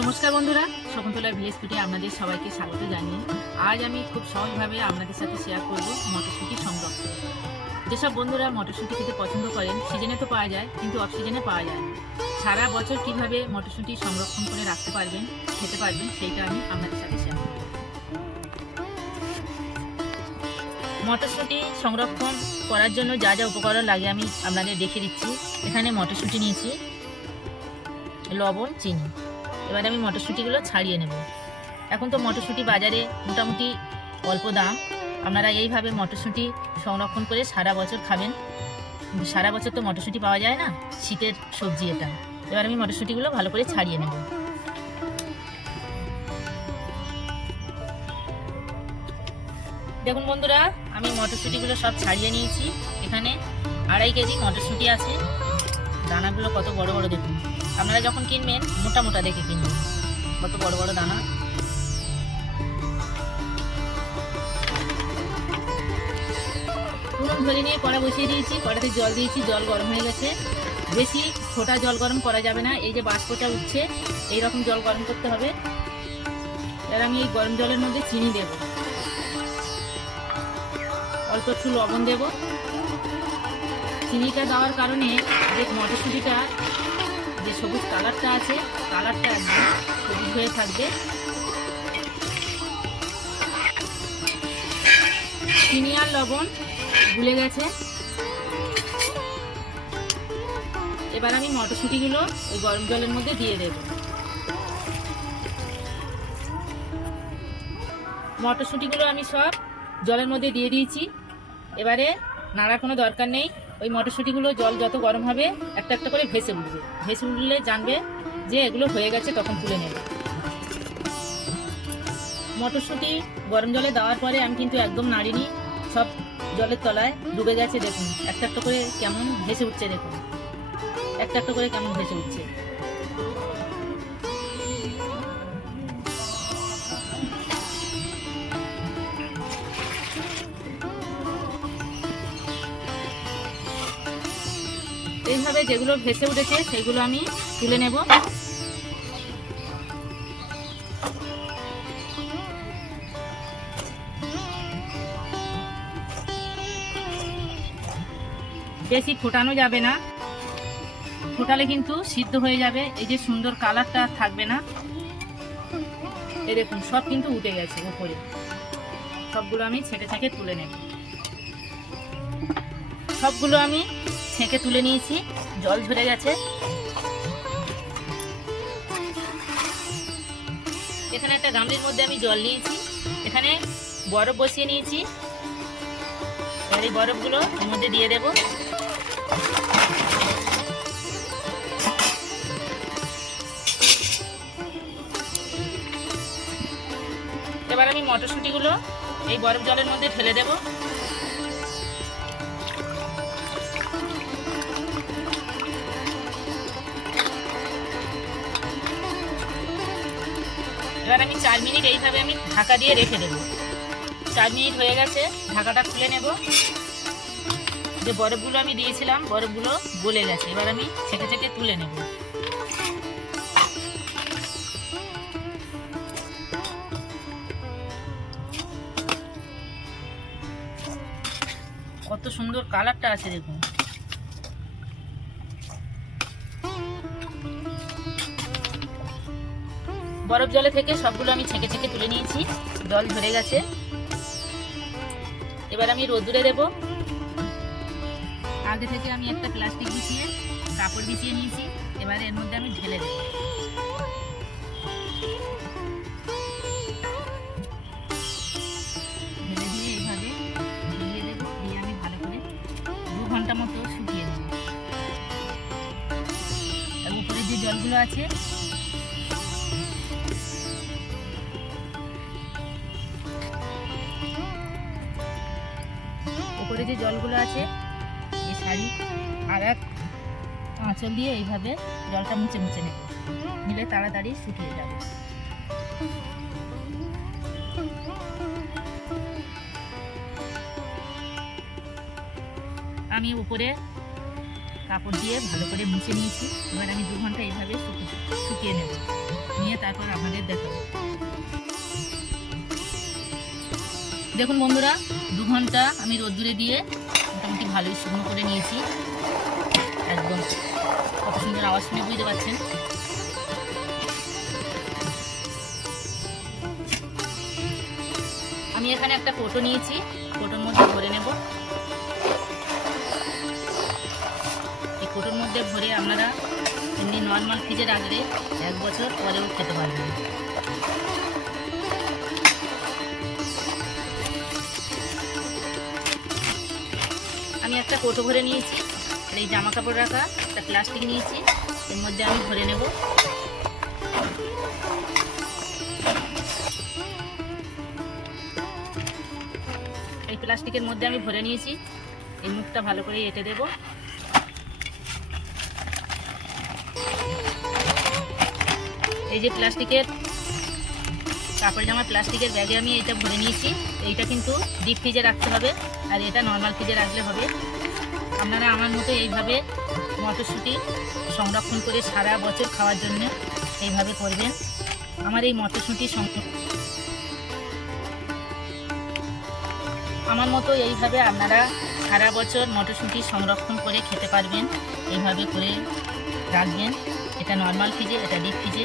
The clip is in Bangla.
নমস্কার বন্ধুরা শকুন্তলা ভিলেজ ফুটে আপনাদের সবাইকে স্বাগত জানিয়ে আজ আমি খুব সহজভাবে আপনাদের সাথে শেয়ার করব মটরশুঁটি সংরক্ষণ। যেসব বন্ধুরা মটরশুঁটি খেতে পছন্দ করেন সিজনে তো পাওয়া যায়, কিন্তু অফ সিজনে পাওয়া যায় না। সারা বছর কীভাবে মটরশুঁটি সংরক্ষণ করে রাখতে পারবেন, খেতে পারবেন, সেইটা আমি আপনাদের সাথে শেয়ার করব। মটরশুঁটি সংরক্ষণ করার জন্য যা যা উপকরণ লাগে আমি আপনাদের দেখে দিচ্ছি। এখানে মটরশুঁটি নিয়েছি, লবণ, চিনি। এবার আমি মটরশুঁটিগুলো ছাড়িয়ে নেব। এখন তো মটরশুঁটি বাজারে মোটামুটি অল্প দাম। আপনারা এইভাবে মটরশুঁটি সংরক্ষণ করে সারা বছর খাবেন। সারা বছর তো মটরশুঁটি পাওয়া যায় না, শীতের সবজি এটা। এবার আমি মটরশুঁটিগুলো ভালো করে ছাড়িয়ে নেব। দেখুন বন্ধুরা, আমি মটরশুঁটিগুলো সব ছাড়িয়ে নিয়েছি। এখানে আড়াই কেজি মটরশুঁটি আছে। দানাগুলো কত বড় বড় দেখুন। আপনারা যখন কিনবেন, মোটা মোটা দেখে কিনবেন। কত বড় বড় দানা। উনুন ধরে নিয়ে কড়া বসিয়ে দিয়েছি। কড়াতে জল দিয়েছি, জল গরম হয়ে গেছে। বেশি ফোটা জল গরম করা যাবে না। এই যে বাষ্পটা উঠছে এই রকম জল গরম করতে হবে। এবার আমি এই গরম জলের মধ্যে চিনি দেব। অল্প একটু লবণ দেব। চিনিটা দেওয়ার কারণে যে মটরশুঁটিটা যে সবুজ কালারটা আছে, কালারটা একদম সবুজ হয়ে থাকবে। চিনি আর লবণ ভুলে গেছে। এবার আমি মটরশুঁটিগুলো ওই গরম জলের মধ্যে দিয়ে দেব। মটরশুঁটিগুলো আমি সব জলের মধ্যে দিয়ে দিয়েছি। এবারে নাড়ার কোনো দরকার নেই। ওই মটরশুঁটিগুলো জল যত গরম হবে, একটা একটা করে ভেসে উঠবে। ভেসে উঠলে জানবে যে এগুলো হয়ে গেছে, তখন তুলে নেবে। মটরশুঁটি গরম জলে দেওয়ার পরে আমি কিন্তু একদম নাড়িনি, সব জলের তলায় ডুবে গেছে দেখুন। একটা একটা করে কেমন ভেসে উঠছে দেখুন। একটা একটা করে কেমন ভেসে উঠছে। যেগুলো ভেসে উঠেছে, সেগুলো আমি তুলে নেব। বেশি ফোটানো যাবে না। ফোটালে কিন্তু সিদ্ধ হয়ে যাবে, এই যে সুন্দর কালারটা থাকবে না। এই দেখুন, সব কিন্তু উঠে গেছে উপরে। সবগুলো আমি ছেঁকে ছেঁকে তুলে নেব। সবগুলো আমি ছেঁকে তুলে নিয়েছি। জল ঝরে গেছে। এখানে একটা গামলির মধ্যে আমি জল নিয়েছি। এখানে বরফ বসিয়ে নিয়েছি। এবার এই বরফগুলো মধ্যে দিয়ে দেব। এবার আমি মটরশুঁটিগুলো এই বরফ জলের মধ্যে ফেলে দেবো। এবার আমি চার মিনিট এইভাবে আমি ঢাকা দিয়ে রেখে দেবো। চার মিনিট হয়ে গেছে, ঢাকাটা খুলে নেব। যে বরফগুলো আমি দিয়েছিলাম, বরফগুলো গলে গেছে। এবার আমি ছেঁকে ছেঁকে তুলে নেব। কত সুন্দর কালারটা আছে দেখুন। বরফ জলে থেকে সবগুলো আমি ছেঁকে ছেঁকে তুলে নিয়েছি। জল ধরে গেছে। এবার আমি রোদ্দুরে দেব। আগে থেকে আমি একটা প্লাস্টিক বিছিয়ে, কাপড় বিছিয়ে নিয়েছি। এবার এর মধ্যে আমি ঢেলে দেব। ঢেলে দিয়ে এইভাবে ঝুলিয়ে দেবো, দিয়ে আমি ভালো করে দু ঘণ্টা মতো শুকিয়ে দেবো উপরে যে জলগুলো আছে উপরে যে জলগুলো আছে, এই শাড়ি আর এক আঁচল দিয়ে এইভাবে জলটা মুছে মুছে নেব। নিলে তাড়াতাড়ি শুকিয়ে যাবে। আমি উপরে কাপড় দিয়ে ভালো করে মুছে নিয়েছি। এবার আমি দু ঘণ্টা এইভাবে শুকিয়ে নেব। নিয়ে তারপর আমাদের দেখাবো। দেখুন বন্ধুরা, দু ঘণ্টা আমি রোদ্দুরে দিয়ে মোটামুটি ভালোই শুকনো করে নিয়েছি। একদম কত সুন্দর আওয়াজ শুনে বুঝতে পারছেন। আমি এখানে একটা কোটো নিয়েছি কোটোর মধ্যে ভরে নেব। এই কোটোর মধ্যে ভরে আপনারা এমনি নর্মাল ফ্রিজে রাখলে এক বছর পরেও খেতে পারবেন। আমি একটা কোটো ভরে নিয়েছি, আর এই জামা কাপড় রাখা একটা প্লাস্টিক নিয়েছি, এর মধ্যে আমি ভরে নেব। এই প্লাস্টিকের মধ্যে আমি ভরে নিয়েছি, এই মুখটা ভালো করে এঁটে দেব। এই যে প্লাস্টিকের কাপড় জামা প্লাস্টিকের ব্যাগে আমি এটা ভরে নিয়েছি, এইটা কিন্তু ডিপ ফ্রিজে রাখতে হবে, আর এটা নর্মাল ফ্রিজে রাখলে হবে। আপনারা আমার মতো এইভাবে মটরশুঁটি সংরক্ষণ করে সারা বছর খাওয়ার জন্য এইভাবে করবেন। আমার এই মটরশুঁটি আমার মতো এইভাবে আপনারা সারা বছর মটরশুঁটি সংরক্ষণ করে খেতে পারবেন, এইভাবে করে রাখবেন। এটা নর্মাল ফ্রিজে এটা ডিপ ফ্রিজে